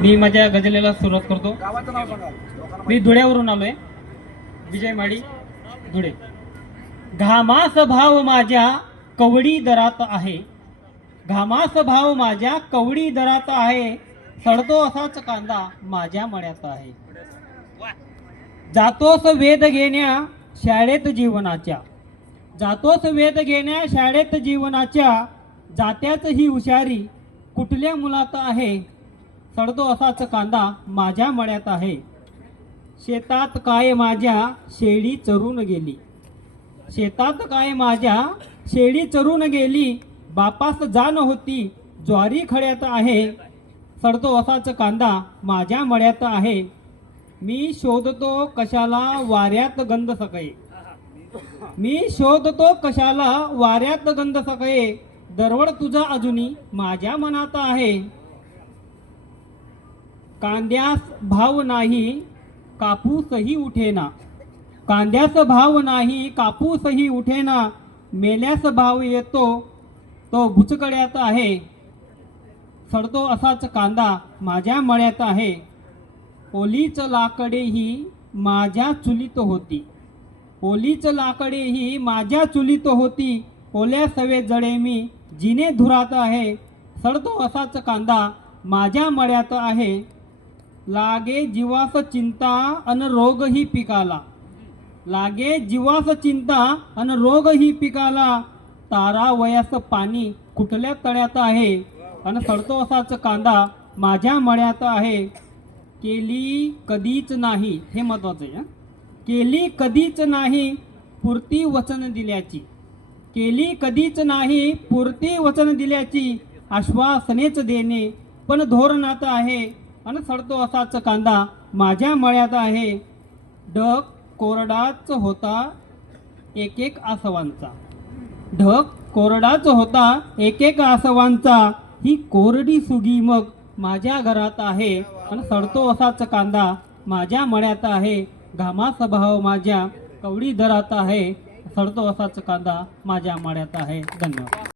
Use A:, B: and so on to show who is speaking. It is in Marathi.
A: मी माझ्या गजलेला सुरुवात करतो. मी धुळ्यावरून आलोय. विजय माडी धुळे. घामास भाव माझ्या कवडी दरात आहे. घामास भाव माझ्या कवडी दरात आहे. सडतो असाच कांदा माझ्या मळ्यात आहे. जातोस वेद घेण्या शाळेत जीवनाच्या. जातोस वेद घेण्या शाळेत जीवनाच्या. जात्याच ही हुशारी कुठल्या मुलात आहे? सडतो असाच कांदा माझ्या मळ्यात आहे. शेतात काय माझ्या शेळी चरून गेली. शेतात काय माझ्या शेळी चरून गेली. बापास जाण होती ज्वारी खड्यात आहे. सडतो असाच कांदा माझ्या मळ्यात आहे. मी शोधतो कशाला वाऱ्यात गंध सकाळी. मी शोधतो कशाला वाऱ्यात गंध सकाळी. दरवड तुझा अजूनी माझ्या मनात आहे. कांद्यास भाव नाही कापूसही उठेना. कांद्यास भाव नाही कापूसही उठेना. मेल्यास भाव येतो तो भुचकड्यात आहे. सडतो असाच कांदा माझ्या मळ्यात आहे. ओलीच लाकडे ही माझ्या चुलीत होती. ओलीच लाकडे ही माझ्या चुलीत होती. ओल्या सवे जडे मी जिने धुरात आहे. सडतो असाच कांदा माझ्या मळ्यात आहे. लागे जीवास चिंता अन रोग ही पिकाला. लागे जीवास चिंता अन रोग ही पिकाला. तारा वयास पाणी कुठल्या तळ्यात आहे? अन सडतो असाच कांदा माझ्या मळ्यात आहे. केली कधीच नाही हे महत्वाचं आहे केली कधीच नाही पुरती वचन दिल्याची. केली कधीच नाही पुरती वचन दिल्याची आश्वासनेच देणे पण धोरणात आहे. आणि सडतो असाच कांदा. माझ्या मळ्यात आहे. ढग कोरडाच होता एक एक आसवांचा. ढग कोरडाच होता एक एक आसवांचा. ही कोरडी सुगी मग माझ्या घरात आहे. आणि सडतो असाच कांदा माझ्या मळ्यात आहे. घामा भाव माझ्या कवडी दरात आहे. सडतो असाच कांदा माझ्या मळ्यात आहे. धन्यवाद.